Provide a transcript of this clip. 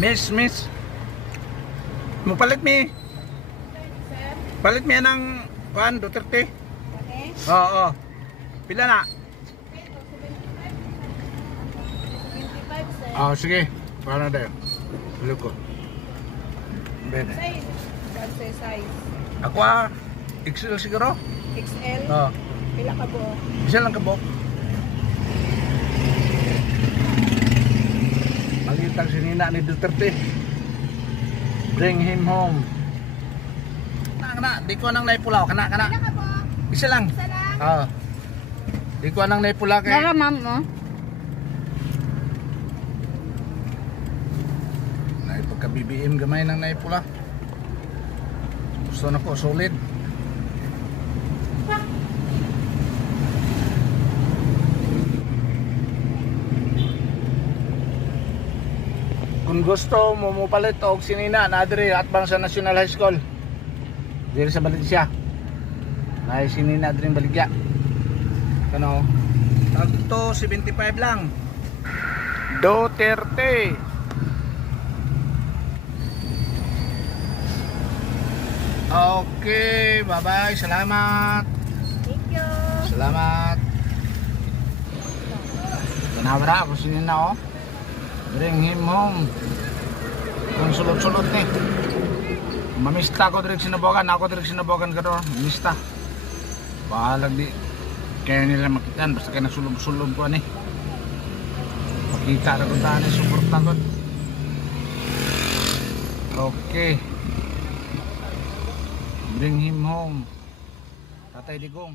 Miss. Mupalit mi. Sir, Palit mi ng Juan Duterte. okay? Oo. Pila na? 25, sir. Sige. Para na dayo. Pilo ko. Bene. Size. Bag size. Ako XL siguro? XL. Oo. Pila ka po? Isa lang kabok. Malitang sinina ni Duterte. Bring him home. Kana, di ko nang naipulaw. Kana. Pila ka po? Isa lang. Isa lang? Oo. Di ko nang naipula kay. Nara, ma'am, mo? Naipagka BBM gamay nang naipula. Gusto na ko solid. Kung gusto mo mupalit og sinina na diri atbang sa National High School. Diri sa Valencia. Nay sinina diri baligya. Kano? Tagto 75 lang. Duterte. Okay, bye-bye. Salamat. Thank you. Salamat. Tanawara ako sinina oh. Bring him home. Kung sulot-sulot ni. Mamista ko direk sinabogan. Ako direk sinabogan ka doon. Mamista. Bahalag di. Kaya nila makitan. Basta kaya nagsulog-sulog ko ni. Pakita na kung tahan ni support na ko. Okay. Bring him home. Tatay Digong.